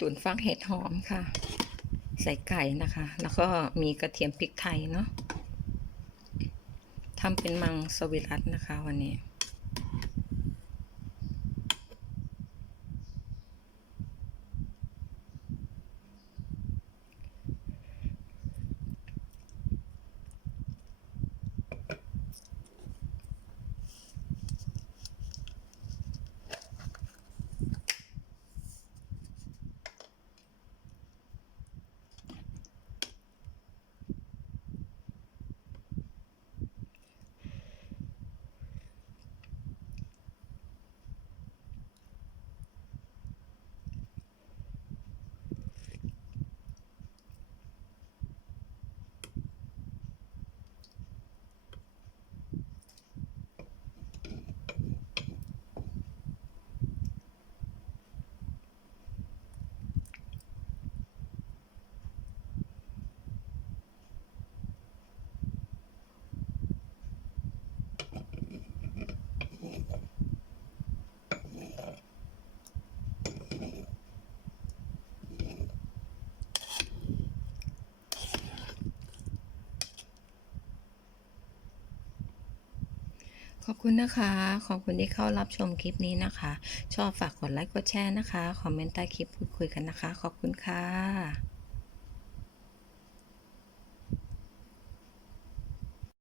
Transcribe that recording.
ตุ๋นฟักเห็ดหอมค่ะ ใส่ไก่นะคะ แล้วก็มีกระเทียมพริกไทยเนาะทำเป็นมังสวิรัตนะคะวันนี้ ขอบคุณนะคะ ขอบคุณที่เข้ารับชมคลิปนี้นะคะ ชอบฝากกดไลค์กดแชร์นะคะ คอมเมนต์ใต้คลิปพูดคุยกันนะคะ ขอบคุณค่ะ